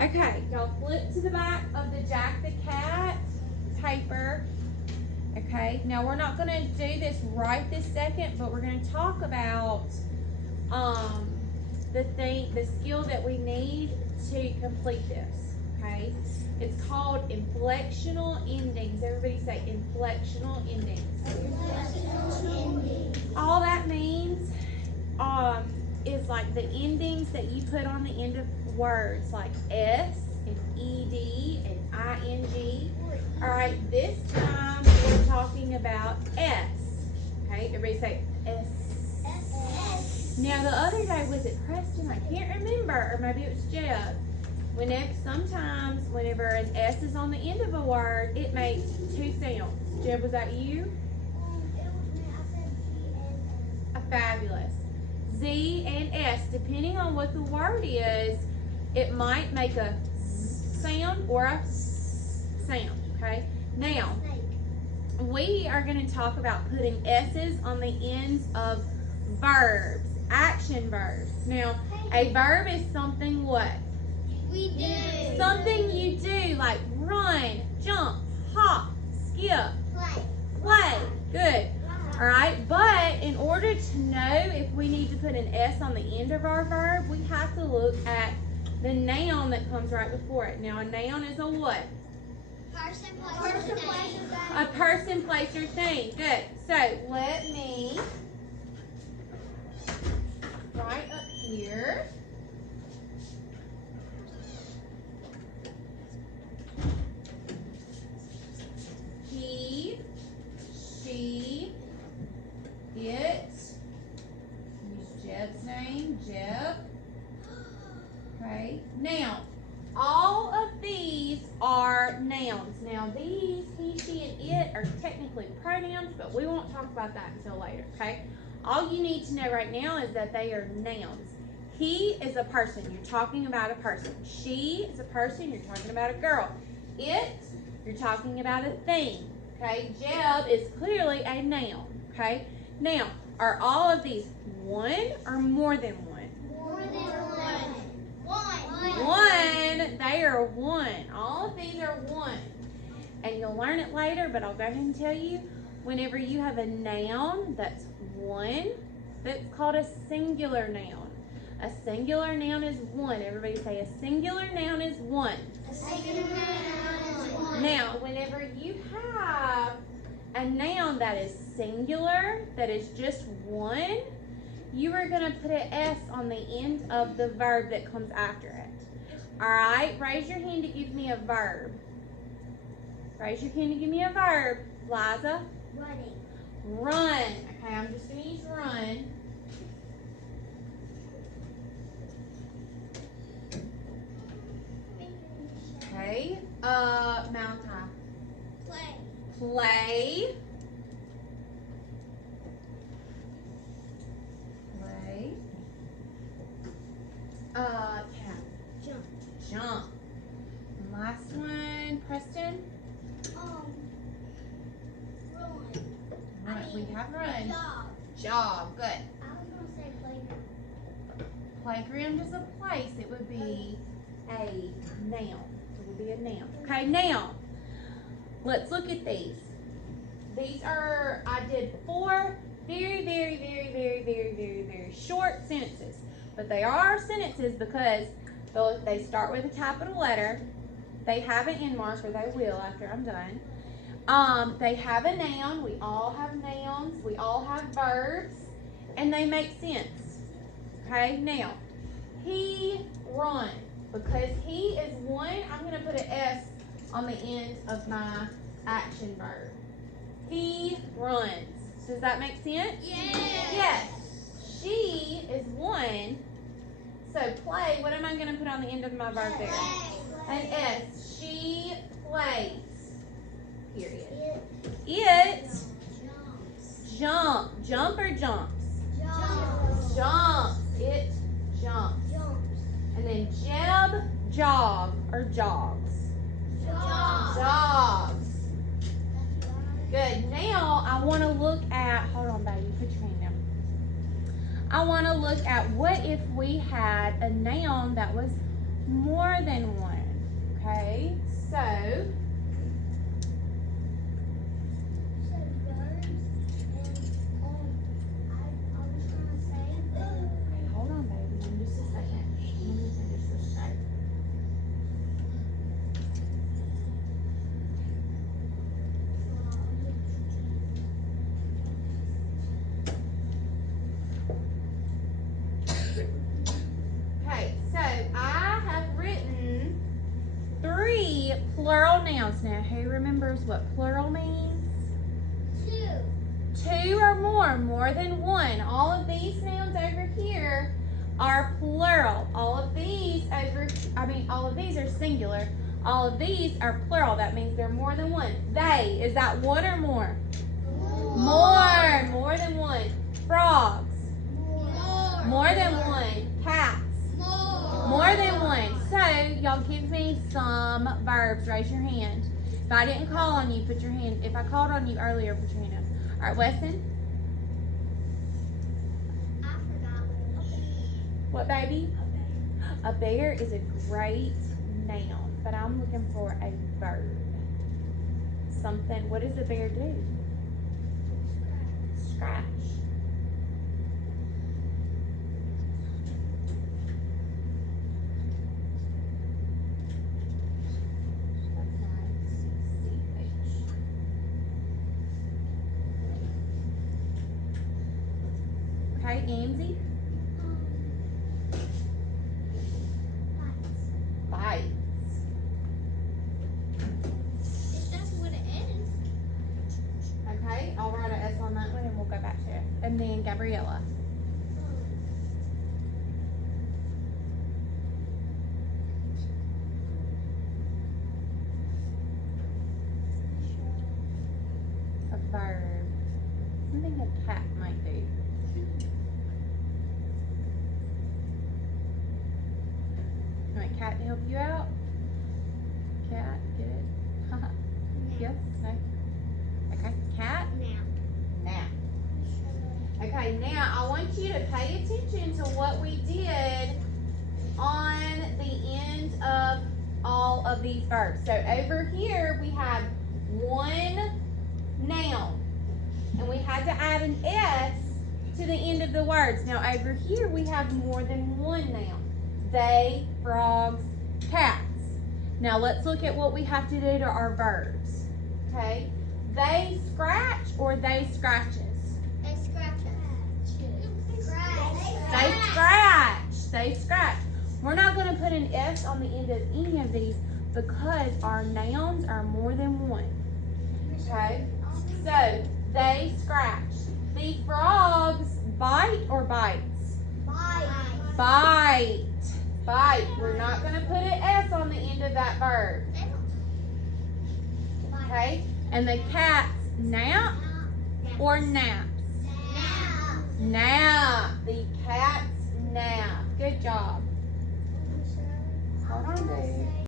Okay, y'all flip to the back of the Jack the Cat paper. Okay, now we're not going to do this right this second, but we're going to talk about the skill that we need to complete this. Okay, it's called inflectional endings. Everybody say inflectional endings. Inflectional endings. All that means is like the endings that you put on the end of words, like S and ED and ING. All right, this time we're talking about S. Okay, everybody say S. Now the other day, was it Preston? I can't remember, or maybe it was Jeb. Sometimes whenever an S is on the end of a word, it makes two sounds. Jeb, was that you? It was me. I said G and S. Fabulous. Z and S, depending on what the word is, it might make a Z sound or a S sound. Okay. Now, we are going to talk about putting S's on the ends of verbs, action verbs. Now, a verb is something what? We do. Something you do, like run, jump, hop, skip, play. Good. All right, but in order to know if we need to put an S on the end of our verb, we have to look at the noun that comes right before it. Now, a noun is a what? Person, place, or thing. A person, place, or thing. Good. So, let me write up here. He, she, it. Use Jeb's name, Jeb. Okay. Now, all of these are nouns. Now, these, he, she, and it are technically pronouns, but we won't talk about that until later, okay? All you need to know right now is that they are nouns. He is a person. You're talking about a person. She is a person. You're talking about a girl. It, you're talking about a thing, okay? Jeb is clearly a noun, okay? Now, are all of these one or more than one? More than one. One. They are one. All of these are one. And you'll learn it later, but I'll go ahead and tell you, whenever you have a noun that's one, that's called a singular noun. A singular noun is one. Everybody say a singular noun is one. A singular noun is one. Now, whenever you have a noun that is singular, that is just one, you are going to put an S on the end of the verb that comes after it. All right, raise your hand to give me a verb. Raise your hand to give me a verb. Liza? Running. Run. Okay, I'm just going to use run. Okay, Malachi. Play. Play. Play. Cat. Jump. Jump. Last one, Preston. Run. Run. We have run. Job. Job. Good. I was going to say playground. Playground is a place. It would be a noun. It would be a noun. Okay, now, let's look at these. These are, I did 4 very short sentences. But they are sentences because they start with a capital letter. They have an end mark, or they will after I'm done. They have a noun. We all have nouns. We all have verbs. And they make sense. Okay, now, he runs. Because he is one, I'm going to put an S on the end of my action verb. He runs. Does that make sense? Yes. Yes. She is one. So play, what am I going to put on the end of my verb there? An S. She plays. Period. It jumps. Jump or jumps? Jumps. It jumps. And then Jeb, jog or jogs. Jogs. Good. Now I want to look at, hold on baby, put your hand down. I want to look at what if we had a noun that was more than one. Okay, so So birds and I was trying to say okay, hold on, baby, in just a second. Let me finish this note. Okay, so I have written 3 plural nouns. Now, who remembers what plural means? Two or more than one. All of these nouns over here are plural. All of these are singular. All of these are plural. That means they're more than one. They, is that one or more? More than one. Frogs, more than one. Cats, more than one. So, y'all give me some verbs. Raise your hand. If I didn't call on you, put your hand. If I called on you earlier, put your hand up. All right, Weston. I forgot What, baby? A bear is a great noun, but I'm looking for a verb. Something. What does a bear do? Scratch. That's nice. CH. Okay, Amzy. Bites. If that's what it is. Okay, I'll write an S on that one and we'll go back to it. And then Gabriella. A verb. Something a cat might do. You want cat to help you out? Cat, get it? Haha. Yes? No? Okay, cat. Nap. Okay, now I want you to pay attention to what we did on the end of all of these verbs. So over here we have one noun, and we had to add an S to the end of the words. Now over here we have more than one noun. They, frogs, cats. Now let's look at what we have to do to our verbs. Okay, they scratch or they scratches? They scratch They scratch. They scratch. We're not going to put an S on the end of any of these because our nouns are more than one. Okay? So, they scratch. The frogs bite or bites? Bite. Bite. We're not going to put an S on the end of that verb. Okay? And the cats nap or naps? Nap. The cats nap. Good job. Hold on, dude.